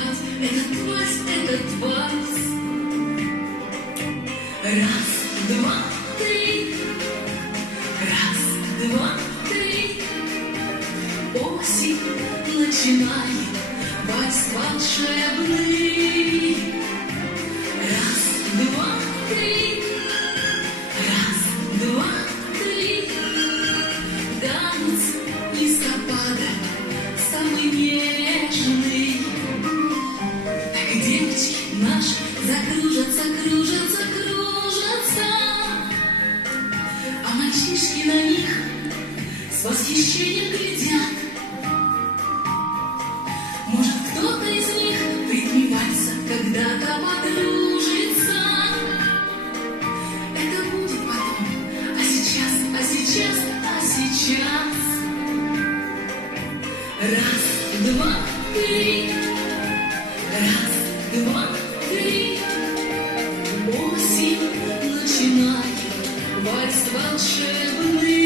танцевать этот вальс. Раз, два, три. Раз, два, три. Осень начинает вальс волшебный. Раз, два, три. Раз, два, три. Танец листопада самый нежный. Девочки наши закружатся, кружатся, кружатся, а мальчишки на них с восхищением глядят. Может, кто-то из них в ритме вальса когда-то подружится. Это будет потом, а сейчас, а сейчас, а сейчас. Раз, два, три. Раз, два, три. Осень начинает вальс волшебный.